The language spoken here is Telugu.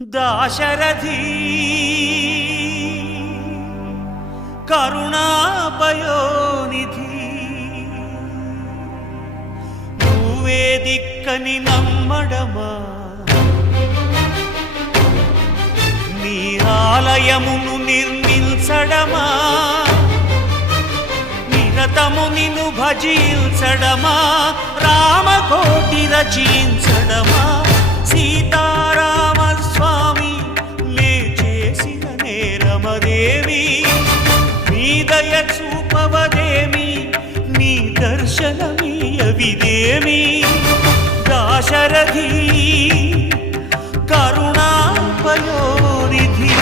దాశరథి కరుణాపయోనిధి నువ్వే దిక్కని నమ్మడమా నీ ఆలయమును నిర్మించడమా నిరతము నిన్ను భజించడమా రామకోటి రచించడమా సీతారామ స్వామి నే చేసిన నేరమదేవి నీ దయ చూపవదేమి నీ దర్శనమీయవిదేమి దాశరథి కరుణాపయోనిధి